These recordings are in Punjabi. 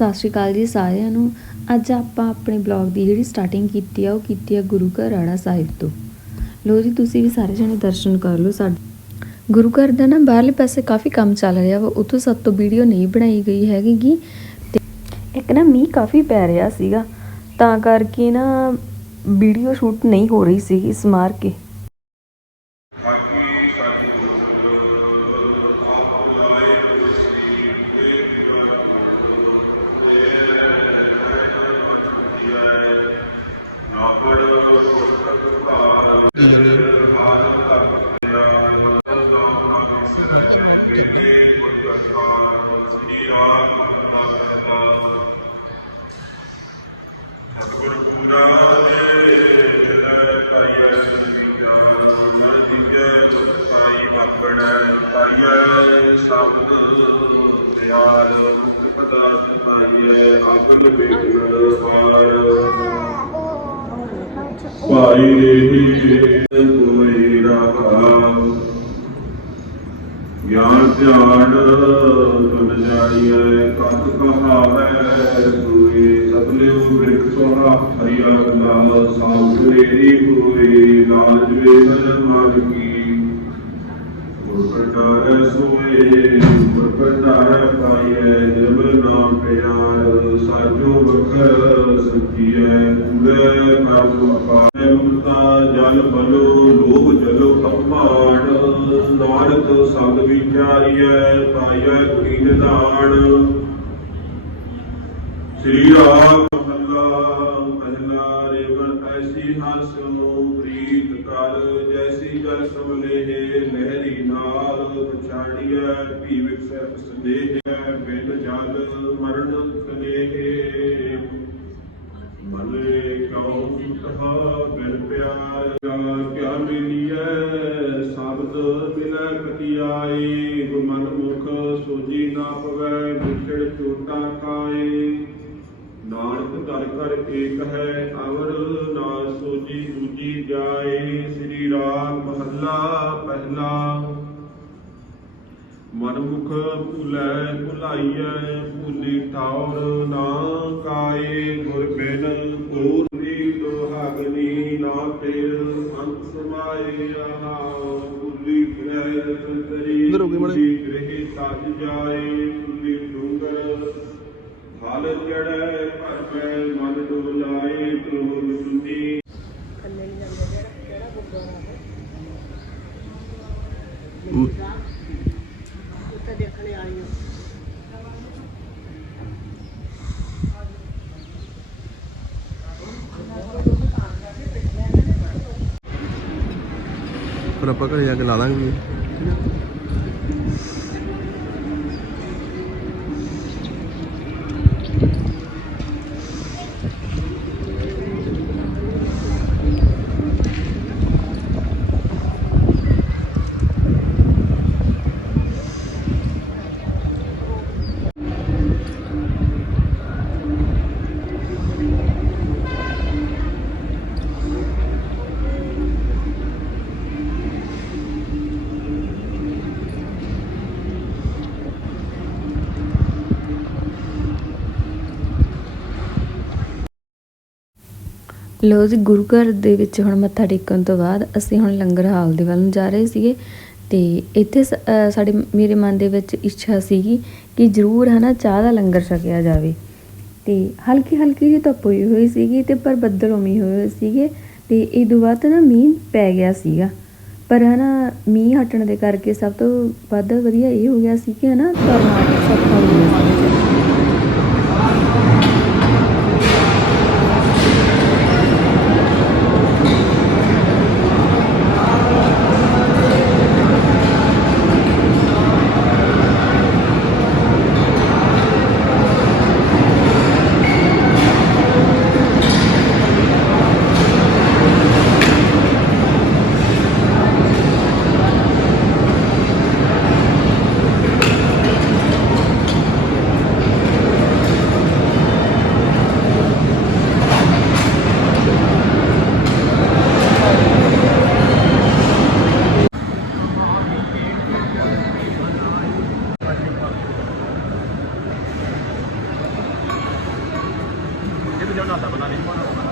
ਸਤਿ ਸ਼੍ਰੀ ਅਕਾਲ ਜੀ ਸਾਰਿਆਂ ਨੂੰ। ਅੱਜ ਆਪਾਂ ਆਪਣੇ ਬਲੌਗ ਦੀ ਜਿਹੜੀ ਸਟਾਰਟਿੰਗ ਕੀਤੀ ਆ, ਉਹ ਕੀਤੀ ਆ ਗੁਰੂ ਘਰ ਰਾੜਾ ਸਾਹਿਬ ਤੋਂ। ਲੋ ਜੀ, ਤੁਸੀਂ ਵੀ ਸਾਰੇ ਜਣੇ ਦਰਸ਼ਨ ਕਰ ਲਓ ਸਾਡੇ ਗੁਰੂ ਘਰ ਦਾ ਨਾ ਬਾਹਰਲੇ ਪਾਸੇ ਕਾਫੀ ਕੰਮ ਚੱਲ ਰਿਹਾ ਵਾ, ਉੱਥੋਂ ਸਭ ਤੋਂ ਵੀਡੀਓ ਨਹੀਂ ਬਣਾਈ ਗਈ ਹੈਗੀ ਗੀ ਤੇ ਇੱਕ ਨਾ ਮੀਂਹ ਕਾਫੀ ਪੈ ਰਿਹਾ ਸੀਗਾ, ਤਾਂ ਕਰਕੇ ਨਾ ਵੀਡੀਓ ਸ਼ੂਟ ਨਹੀਂ ਹੋ ਰਹੀ ਸੀਗੀ ਮਾਰ ਕੇ। ਨਾ ਪੜ ਪੁਸਤਕ ਭਾਰ ਹਾਲ ਤੱਕ ਕਿਤੇ ਮੁਕਤਾਨ ਸ੍ਰੀ ਰਾਮ ਸਤਿਗੁਰ ਪੂਰਾ ਦੇ ਜੈ ਪਾਈਐ ਸੰਗੀਤਾ ਮਨ ਦੀਏ ਸਾਈ ਬਾਪੜੈ ਪਾਈਐ ਸ਼ਬਦ ਪਿਆਰ ਮੁਖ ਪਦਾਰਥ ਪਾਈਐ ਆਪਨ ਬੇਗਨ ਵਾਰ ਪਾਈ ਕੋਈ ਰਹਾ। ਗਿਆਨ ਧਿਆਨ ਤੁਨ ਜਾਣੀਐ ਕਤ ਕਹਾਵੈ ਸੂਈ ਸਤਲਿਉ ਬਿਰਖ ਸੋਹਾ ਹਰੀਆ ਲਾ ਸਾਉਰੀ ਹੋਈ ਲਾਜ ਵੇਦਨ ਮਾਰਗੀ ਗੁਰਪਟਾਰ ਸੋਏ ਗੁਰਪਟਾਰ ਪਾਈਐ, ਜਬ ਨਾਮ ਪਿਆਰ, ਸਾਜੋ ਬਖਰ ਸਤੀਐ ਕੂੜੇ ਕਰਮ ਪਾਏ ਮੁਕਤਾ ਜਲ ਬਲੋ, ਲੋਭ ਜਲੋ ਅਪਮਾਨ ਨਾਨਕ ਸਦ ਵਿਚਾਰੀਐ, ਪਾਈਐ ਕੀਨ ਦਾਨ ਸ੍ਰੀ ਰਾਮ ਮਹੱਲਾ ਪਹਿਲਾ ਰੇਵਨ ਐਸੀ ਹਰਸ ਪ੍ਰੀਤ ਕਰ ਜੈਸੀ ਜਲ ਸਮਲੇ ਲਹਿਰੀ ਨਾਲ ਪਛਾੜੀਐ ਪੀਵਿਕ ਸਹਿ ਸੰਦੇਹ ਬਿਨ ਜਲ ਮਰਨ ਕਨੇਹ ਸੋਜੀ ਨਾ ਪਵੈ ਵਿਛੜ ਚੋਟਾ ਕਾਏ। ਨਾਨਕ ਦਰ ਕਰ ਏਕ ਹੈ ਅਵਰ, ਨਾ ਸੋਜੀ ਦੂਜੀ ਜਾਏ। ਸ੍ਰੀ ਰਾਗ ਮਹੱਲਾ ਪਹਿਲਾ। ਮਨਮੁਖ ਭੁਲੈ ਭੁਲਾਈਐ, ਭੁਲੀ ਠਾਉਰ ਨਾ ਕਾਏ। ਚੜੈ ਭਰਮੈ ਮਨ ਡੋਲਾਏ ਤ੍ਰੋਹ ਸੁਨੀ ਉੱਥੇ ਆਪਾਂ ਘਰੇ ਜਾ ਕੇ ਲਾ ਲਾਂਗੇ ਲੋ ਜੀ, ਗੁਰੂ ਘਰ ਦੇ ਵਿੱਚ ਹੁਣ ਮੱਥਾ ਟੇਕਣ ਤੋਂ ਬਾਅਦ ਅਸੀਂ ਹੁਣ ਲੰਗਰ ਹਾਲ ਦੇ ਵੱਲ ਨੂੰ ਜਾ ਰਹੇ ਸੀਗੇ ਤੇ ਇੱਥੇ ਸ- ਸਾਡੇ ਮੇਰੇ ਮਨ ਦੇ ਵਿੱਚ ਇੱਛਾ ਸੀਗੀ ਕਿ ਜ਼ਰੂਰ ਹਨਾ ਚਾਹ ਦਾ ਲੰਗਰ ਛਕਿਆ ਜਾਵੇ। ਤੇ ਹਲਕੀ ਹਲਕੀ ਜਿਹੀ ਧੁੱਪ ਹੋਈ ਹੋਈ ਸੀਗੀ ਤੇ ਪਰ ਬੱਦਲ ਉਮੀ ਹੋਏ ਹੋਏ ਸੀਗੇ ਤੇ ਇਹ ਤੋਂ ਬਾਅਦ ਨਾ ਮੀਂਹ ਪੈ ਗਿਆ ਸੀਗਾ। ਪਰ ਹਨਾ ਮੀਂਹ ਹਟਣ ਦੇ ਕਰਕੇ ਸਭ ਤੋਂ ਵੱਧ ਵਧੀਆ ਇਹ ਹੋ ਗਿਆ ਸੀ ਕਿ ਹਨਾ ਤੁਰਨਾ ਸੌਖਾ ਹੋ ਗਿਆ ਸੀ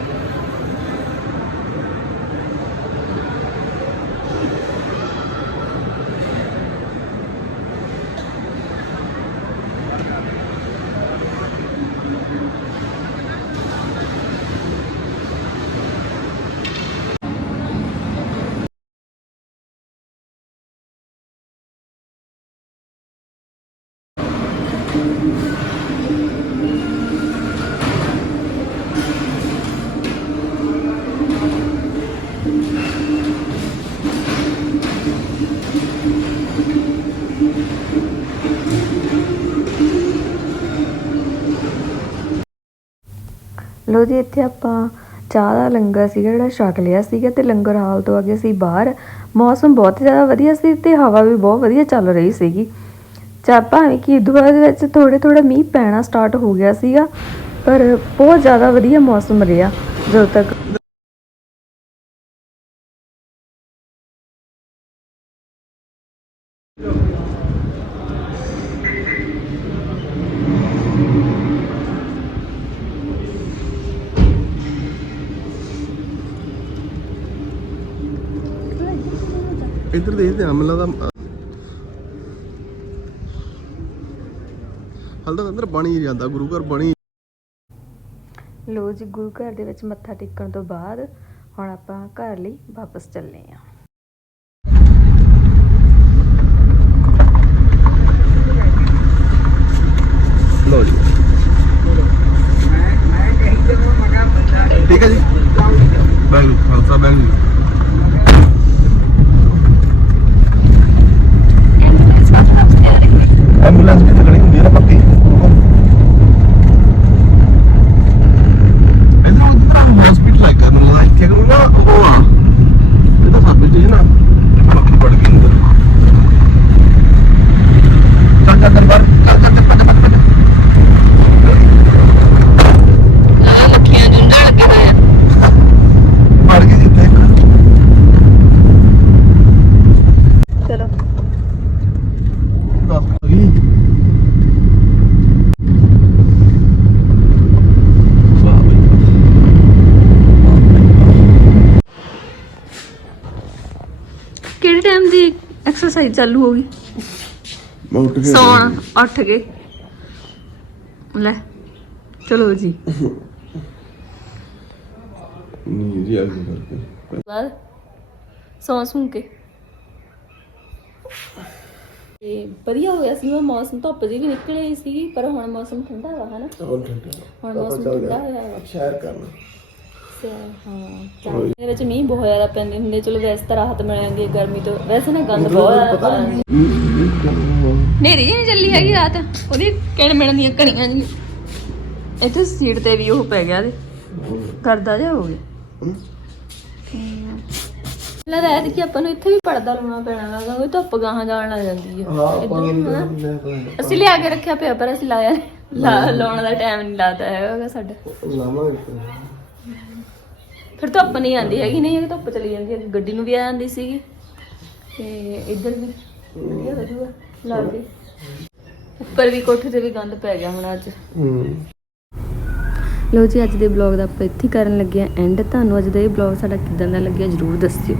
ਲਓ ਜੀ, ਇੱਥੇ ਆਪਾਂ ਚਾਹ ਦਾ ਲੰਗਰ ਸੀਗਾ ਜਿਹੜਾ ਛਕ ਲਿਆ ਸੀਗਾ ਤੇ ਲੰਗਰ ਹਾਲ ਤੋਂ ਅੱਗੇ ਸੀ ਬਾਹਰ, ਮੌਸਮ ਬਹੁਤ ਜ਼ਿਆਦਾ ਵਧੀਆ ਸੀ ਤੇ ਹਵਾ ਵੀ ਬਹੁਤ ਵਧੀਆ ਚੱਲ ਰਹੀ ਸੀਗੀ। ਚਾ ਭਾਵੇਂ ਕਿ ਦੁਬਾਰਾ ਦੇ ਵਿੱਚ ਥੋੜੇ ਥੋੜਾ ਮੀਂਹ ਪੈਣਾ ਸਟਾਰਟ ਹੋ ਗਿਆ ਸੀਗਾ, ਪਰ ਬਹੁਤ ਜ਼ਿਆਦਾ ਵਧੀਆ ਮੌਸਮ ਰਿਹਾ ਜਦੋਂ ਤੱਕ। ਇੱਧਰ ਦੇਖਦੇ ਆ ਮੈਨੂੰ ਲੱਗਦਾ ਹਾਲ ਅੰਦਰ ਬਣੀ ਜਾਂਦਾ, ਗੁਰੂ ਘਰ ਬਣੀ ਲੋ ਜੀ, ਗੁਰੂ ਘਰ ਦੇ ਵਿੱਚ ਮੱਥਾ ਟੇਕਣ ਤੋਂ ਬਾਅਦ ਹੁਣ ਆਪਾਂ ਘਰ ਲਈ ਵਾਪਸ ਚੱਲੇ ਆਂ ਲਓ ਜੀ ਠੀਕ ਹੈ ਜੀ ਬੈਗ ਖਾਲਸਾ ਬੈਗ ਐਂਬੂਲੈਂਸ ਵੀ ਤਾਂ ਖੜੀ ਹੁੰਦੀ ਹੈ ਨਾ ਪੱਕੀ ਇਹਦਾ ਉਧਰ ਹਸਪੀਟਲ ਹੈ ਕਰਨ ਲੱਗਾ ਇੱਥੇ ਕਿ ਨਾ ਉਹ ਆ ਇਹ ਤਾਂ ਸਾਬੇ ਜੀ ਨਾ ਪੱਕੀ ਪੜ ਗਈ ਅੰਦਰ ਚੱਲ ਚੱਲ ਕਰ ਬਾਹਰ ਚੱਲ ਚੱਲ ਚੱਲ ਭੱਜ, ਭੱਜ, ਭੱਜ। ਪੜ ਗਈ ਜਿੱਥੇ ਚਲੋ ਦੱਸ ਗਈ ਵਾਹ ਬਈ ਕਿਹੜੇ ਟਾਈਮ ਦੀ ਐਕਸਰਸਾਈਜ਼ ਚਾਲੂ ਹੋ ਗਈ। ਮੈਂ ਉੱਠ ਕੇ ਸੌਣ ਉੱਠ ਕੇ। ਲੈ ਚਲੋ ਜੀ। ਨਹੀਂ ਜੀ ਆਗੇ ਕਰਕੇ। ਬਾਅਦ ਸੌਂ ਸੂੰ ਕੇ। ਤੇ ਵਧੀਆ ਹੋ ਗਿਆ ਸੀ ਉਹ ਮੌਸਮ ਧੁੱਪ ਜੀ ਵੀ ਨਿਕਲ ਸੀ ਪਰ ਹੁਣ ਮੌਸਮ ਠੰਡਾ ਵਾ ਹਨਾ? ਹੁਣ ਠੰਡਾ ਹੁਣ ਮੌਸਮ ਠੰਡਾ ਹੋਇਆ ਸ਼ੇਅਰ ਕਰਨਾ। ਹਾਂ ਚਾਹ ਦੇ ਵਿੱਚ ਮੀਂਹ ਬਹੁਤ ਜ਼ਿਆਦਾ ਪੈਂਦੇ ਹੁੰਦੇ ਚਲੋ ਵੈਸੇ ਤਾਂ ਰਾਹਤ ਮਿਲ ਜਾਂਦੀ ਹੈ ਗਰਮੀ ਤੋਂ। ਵੈਸੇ ਨਾ ਗੰਦ ਬਹੁਤ ਜ਼ਿਆਦਾ ਪਾ ਨੇਰੀ ਨਹੀਂ। ਚੱਲੀ ਹੈਗੀ ਰਾਤ। ਉਹਦੀ ਕਿਣ ਮਿਣ ਦੀਆਂ ਕਣੀਆਂ ਜੀ ਇੱਥੇ ਸੀਟ ਤੇ ਵੀ ਉਹ ਪੈ ਗਿਆ ਦੇ ਕਰਦਾ ਜਾ ਹੋ ਗਿਆ। ਲੱਗਦਾ ਹੈ। ਕਿ ਆਪਾਂ ਨੂੰ ਇੱਥੇ ਵੀ ਪਰਦਾ ਲਾਉਣਾ ਪੈਣਾ ਵਾ ਕਿਉਂਕਿ ਧੁੱਪ ਗਾਹਾਂ ਜਾਣ ਲੱਗ ਜਾਂਦੀ ਹੈ ਅਸੀਂ ਲਿਆ ਕੇ ਰੱਖਿਆ ਪਿਆ ਪਰ ਅਸੀਂ ਲਾਇਆ ਲਾਉਣ ਦਾ ਟਾਈਮ ਨਹੀਂ ਲੱਗਦਾ ਹੈਗਾ ਸਾਡਾ। ਲਾਵਾਂਗੇ ਫਿਰ ਧੁੱਪ ਨਹੀਂ ਆਉਂਦੀ ਹੈਗੀ, ਨਹੀਂ, ਇਹ ਧੁੱਪ ਚਲੀ ਜਾਂਦੀ ਹੈ, ਗੱਡੀ ਨੂੰ ਵੀ ਆ ਜਾਂਦੀ ਸੀਗੀ। ਤੇ ਇੱਧਰ ਵੀ ਵਧੀਆ ਵਧੀਆ ਲਾ ਉੱਪਰ ਵੀ ਕੋਠੇ ਤੇ ਵੀ ਗੰਦ ਪੈ ਗਿਆ ਹੁਣ ਅੱਜ। ਹੂੰ ਲੋ ਜੀ, ਅੱਜ ਦੇ ਬਲੌਗ ਦਾ ਆਪਾਂ ਇੱਥੇ ਕਰਨ ਲੱਗੇ ਆ ਐਂਡ ਤੁਹਾਨੂੰ ਅੱਜ ਦਾ ਇਹ ਬਲੌਗ ਸਾਡਾ ਕਿਦਾਂ ਦਾ ਲੱਗਿਆ ਜਰੂਰ ਦੱਸਿਓ।